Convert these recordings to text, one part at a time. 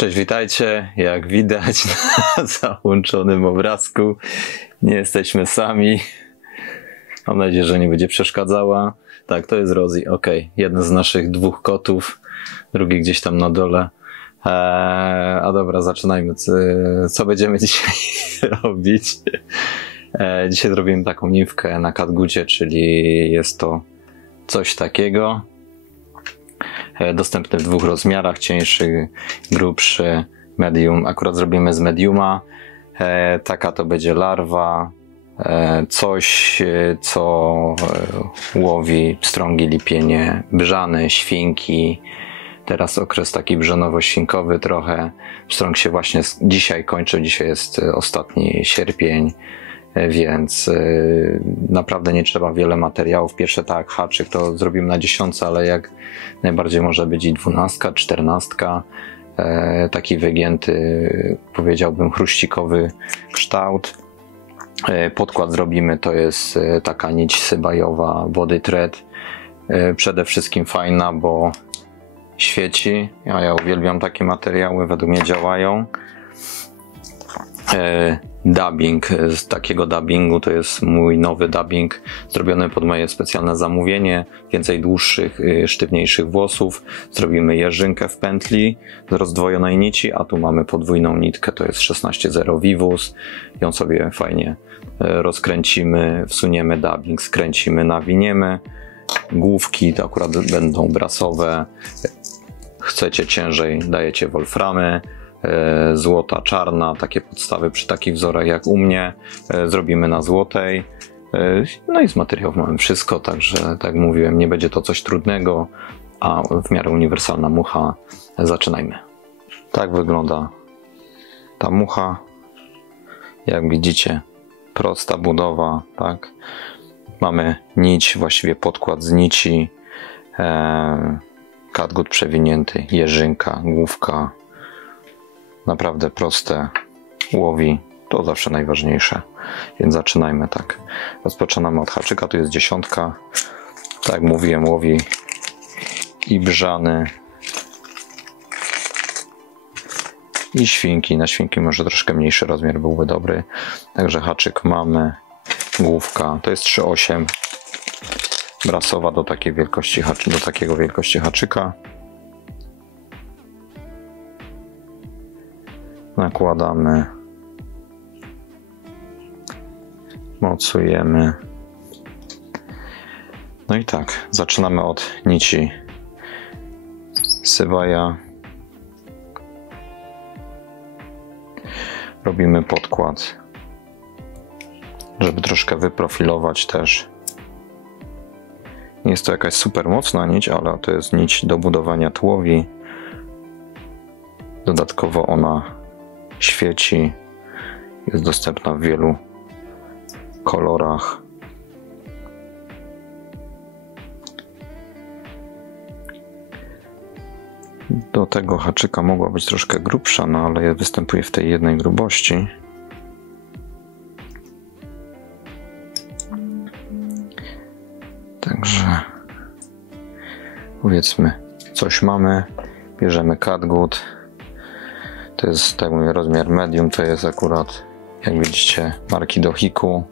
Cześć, witajcie. Jak widać na załączonym obrazku, nie jesteśmy sami. Mam nadzieję, że nie będzie przeszkadzała. Tak, to jest Rosie. Ok, jeden z naszych dwóch kotów, drugi gdzieś tam na dole. A dobra, zaczynajmy. Co będziemy dzisiaj robić? Dzisiaj zrobimy taką nimfkę na Catgucie, czyli jest to coś takiego. Dostępny w dwóch rozmiarach, cieńszy, grubszy, medium. Akurat zrobimy z mediuma. Taka to będzie larwa. Coś, co łowi pstrągi, lipienie, brzany, świnki. Teraz okres taki brzanowo-świnkowy trochę. Pstrąg się właśnie dzisiaj kończy. Dzisiaj jest ostatni sierpień. Więc naprawdę nie trzeba wiele materiałów. Pierwsze tak, haczyk to zrobimy na 10, ale jak najbardziej może być i 12, 14. Taki wygięty, powiedziałbym, chruścikowy kształt. Podkład zrobimy, to jest taka nić sybajowa Body Thread. Przede wszystkim fajna, bo świeci. Ja uwielbiam takie materiały, według mnie działają. Dubbing, z takiego dubbingu, to jest mój nowy dubbing zrobiony pod moje specjalne zamówienie, więcej dłuższych, sztywniejszych włosów. Zrobimy jeżynkę w pętli z rozdwojonej nici, a tu mamy podwójną nitkę, to jest 16.0 Vivus. Ją sobie fajnie rozkręcimy, wsuniemy dubbing, skręcimy, nawiniemy. Główki to akurat będą brasowe. Chcecie ciężej, dajecie wolframy. Złota, czarna, takie podstawy przy takich wzorach jak u mnie. Zrobimy na złotej. No i z materiałów mamy wszystko, także tak jak mówiłem, nie będzie to coś trudnego, a w miarę uniwersalna mucha. Zaczynajmy. Tak wygląda ta mucha. Jak widzicie, prosta budowa, tak. Mamy nić, właściwie podkład z nici, Catgut przewinięty, jeżynka, główka. Naprawdę proste, łowi, to zawsze najważniejsze, więc zaczynajmy tak. Rozpoczynamy od haczyka, tu jest 10. Tak jak mówiłem, łowi i brzany, i świnki. Na świnki może troszkę mniejszy rozmiar byłby dobry. Także haczyk mamy, główka, to jest 3,8 brasowa do takiej wielkości, do takiego wielkości haczyka. Nakładamy, mocujemy. No i tak, zaczynamy od nici sybaja. Robimy podkład, żeby troszkę wyprofilować też. Nie jest to jakaś super mocna nić, ale to jest nić do budowania tułowi. Dodatkowo ona świeci, jest dostępna w wielu kolorach. Do tego haczyka mogła być troszkę grubsza, no ale występuje w tej jednej grubości. Także powiedzmy, coś mamy, bierzemy Catgut. To jest, tak mówię, rozmiar medium, to jest akurat, jak widzicie, marki Dohiku.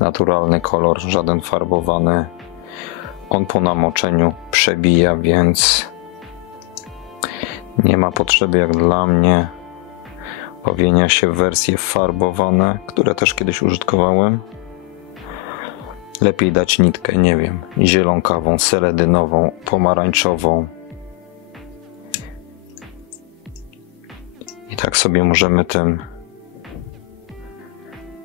Naturalny kolor, żaden farbowany. On po namoczeniu przebija, więc nie ma potrzeby, jak dla mnie, bawienia się w wersje farbowane, które też kiedyś użytkowałem. Lepiej dać nitkę, nie wiem, zielonkawą, seledynową, pomarańczową. I tak sobie możemy ten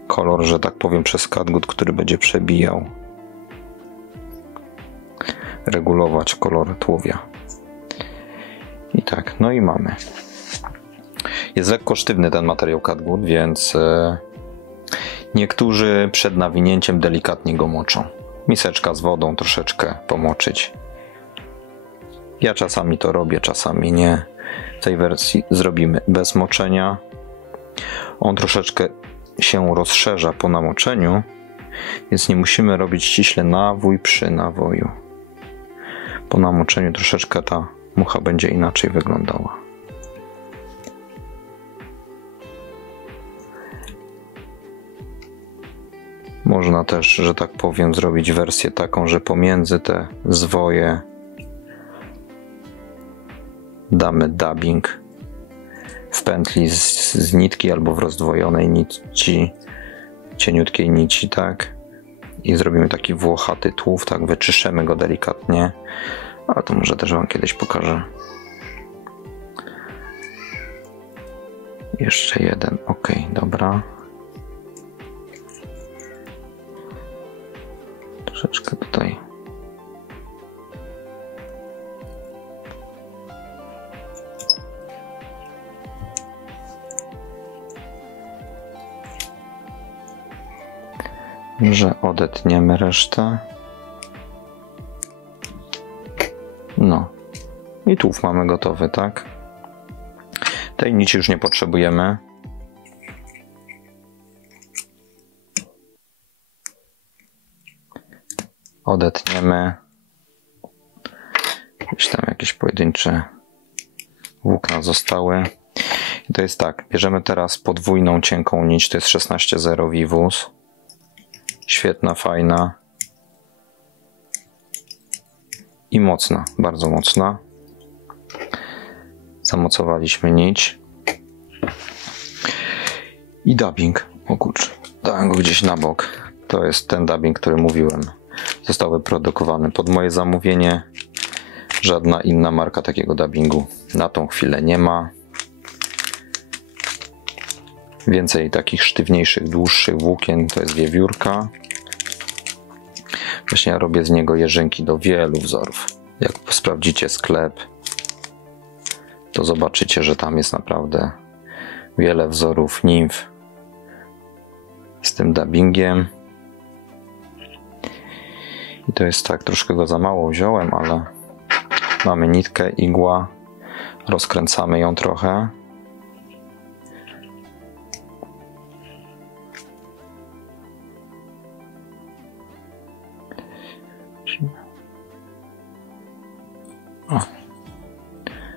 kolor, że tak powiem, przez Catgut, który będzie przebijał, regulować kolor tułowia. I tak, no i mamy. Jest lekko sztywny ten materiał Catgut, więc niektórzy przed nawinięciem delikatnie go moczą. Miseczka z wodą, troszeczkę pomoczyć. Ja czasami to robię, czasami nie. W tej wersji zrobimy bez moczenia. On troszeczkę się rozszerza po namoczeniu, więc nie musimy robić ściśle nawój przy nawoju. Po namoczeniu troszeczkę ta mucha będzie inaczej wyglądała. Można też, że tak powiem, zrobić wersję taką, że pomiędzy te zwoje damy dubbing w pętli z nitki albo w rozdwojonej nici, cieniutkiej nici, tak? I zrobimy taki włochaty tułów, tak? Wyczyszemy go delikatnie, ale to może też wam kiedyś pokażę. Jeszcze jeden, ok, dobra. Troszeczkę tutaj. Że odetniemy resztę. No. I tułów mamy gotowy, tak? Tej nici już nie potrzebujemy. Odetniemy. Gdzieś tam jakieś pojedyncze włókna zostały. I to jest tak, bierzemy teraz podwójną cienką nić, to jest 16.0 Vivus. Świetna, fajna. I mocna, bardzo mocna. Zamocowaliśmy nić. I dubbing. O kurczę, dałem go gdzieś na bok. To jest ten dubbing, który mówiłem. Został wyprodukowany pod moje zamówienie. Żadna inna marka takiego dubbingu na tą chwilę nie ma. Więcej takich sztywniejszych, dłuższych włókien, to jest wiewiórka. Właśnie ja robię z niego jeżynki do wielu wzorów. Jak sprawdzicie sklep, to zobaczycie, że tam jest naprawdę wiele wzorów nimf z tym dubbingiem. I to jest tak, troszkę go za mało wziąłem, ale mamy nitkę, igła, rozkręcamy ją trochę. O.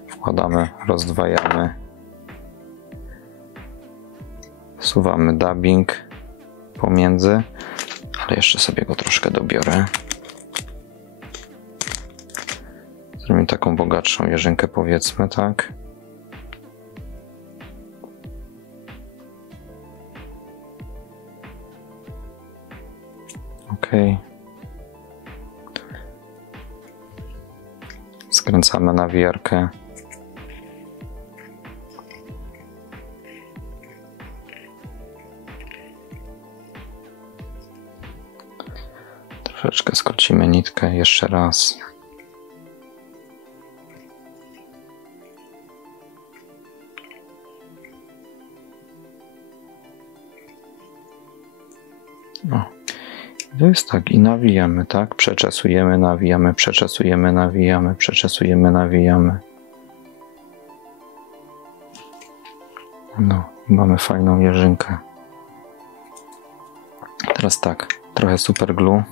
Wkładamy, rozdwajamy, wsuwamy dubbing pomiędzy, ale jeszcze sobie go troszkę dobiorę. Zrobimy taką bogatszą jeżynkę, powiedzmy, tak. Ok. Skręcamy nawijarkę. Troszeczkę skrócimy nitkę jeszcze raz. No. To jest tak, i nawijamy, tak? Przeczesujemy, nawijamy, przeczesujemy, nawijamy, przeczesujemy, nawijamy. No, mamy fajną jeżynkę. Teraz tak, trochę super glue.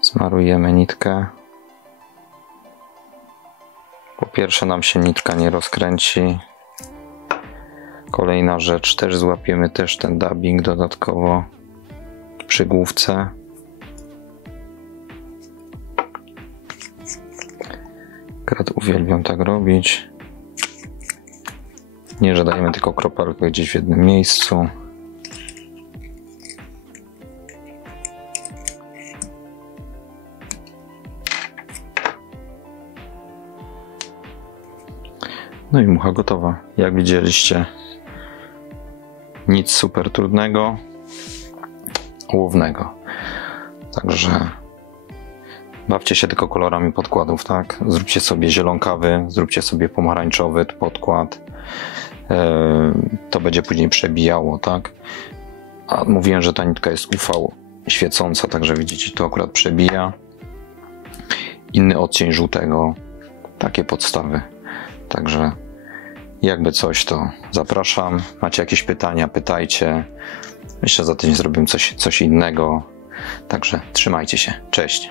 Smarujemy nitkę. Po pierwsze nam się nitka nie rozkręci. Kolejna rzecz, też złapiemy też ten dubbing dodatkowo przy główce. Akurat uwielbiam tak robić. Nie, że dajemy tylko kropelkę gdzieś w jednym miejscu. No i mucha gotowa. Jak widzieliście, nic super trudnego, ołównego. Także bawcie się tylko kolorami podkładów, tak? Zróbcie sobie zielonkawy, zróbcie sobie pomarańczowy podkład. To będzie później przebijało, tak? A mówiłem, że ta nitka jest UV świecąca, także widzicie, to akurat przebija. Inny odcień żółtego, takie podstawy. Także jakby coś, to zapraszam. Macie jakieś pytania, pytajcie. Myślę, że za tydzień zrobimy coś innego. Także trzymajcie się. Cześć.